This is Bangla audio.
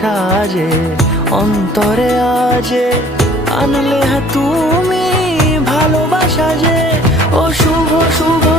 সাজে অন্তরে আজে আনলে তুমি ভালোবাসা যে ও শুভ শুভ